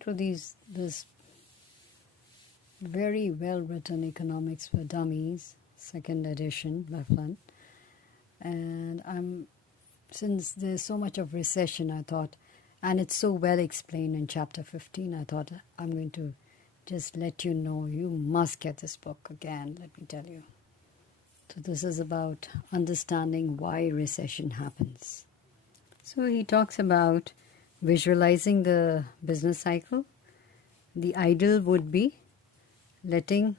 through this very well written Economics for Dummies, second edition by Flynn. And since there's so much of recession, I thought, and it's so well explained in chapter 15, I thought I'm going to just let you know you must get this book again, let me tell you. So this is about understanding why recession happens. So he talks about visualizing the business cycle. The ideal would be letting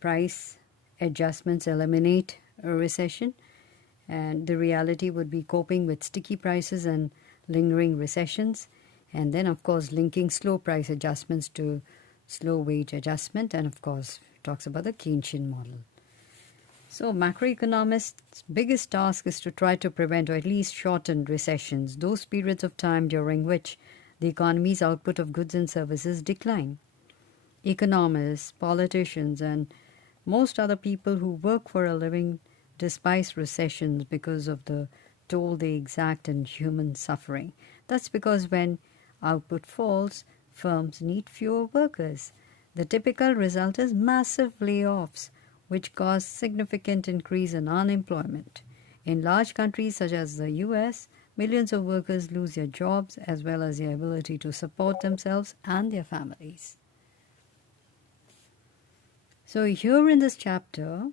price adjustments eliminate a recession, and the reality would be coping with sticky prices and lingering recessions, and then of course linking slow price adjustments to slow wage adjustment, and of course talks about the Keynesian model. So macroeconomists' biggest task is to try to prevent or at least shorten recessions, those periods of time during which the economy's output of goods and services decline. Economists, politicians, and most other people who work for a living despise recessions because of the toll they exact in human suffering. That's because when output falls, firms need fewer workers. The typical result is massive layoffs, which cause significant increase in unemployment. In large countries such as the US, millions of workers lose their jobs as well as their ability to support themselves and their families. So here in this chapter,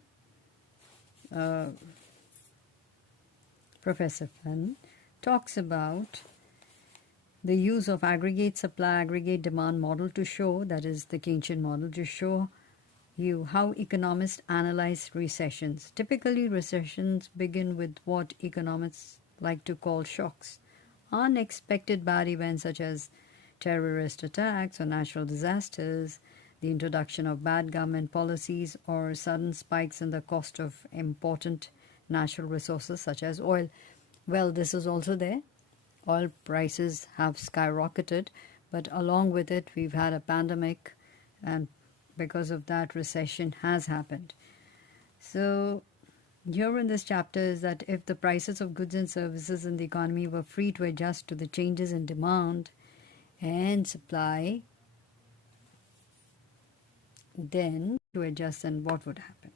Professor Flynn talks about the use of aggregate supply, aggregate demand model to show, that is the Keynesian model, to show you how economists analyze recessions. Typically, recessions begin with what economists like to call shocks. Unexpected bad events such as terrorist attacks or natural disasters, the introduction of bad government policies, or sudden spikes in the cost of important natural resources such as oil. Well, this is also there. Oil prices have skyrocketed, but along with it, we've had a pandemic, and because of that, recession has happened. So here in this chapter is that if the prices of goods and services in the economy were free to adjust to the changes in demand and supply, then to adjust, then what would happen?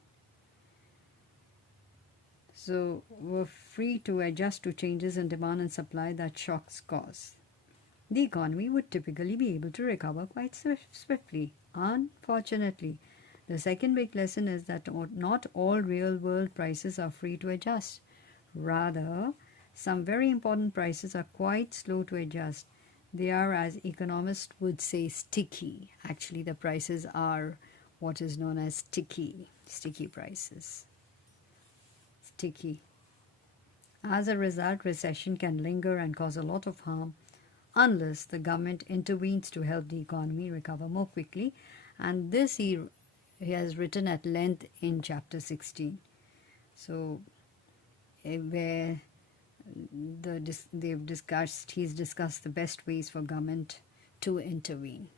So we're free to adjust to changes in demand and supply that shocks cause. The economy would typically be able to recover quite swiftly. Unfortunately, the second big lesson is that not all real-world prices are free to adjust. Rather, some very important prices are quite slow to adjust. They are, as economists would say, sticky. Actually, the prices are what is known as sticky prices. Sticky. As a result, recession can linger and cause a lot of harm unless the government intervenes to help the economy recover more quickly. And this he has written at length in chapter 16. So where he's discussed the best ways for government to intervene.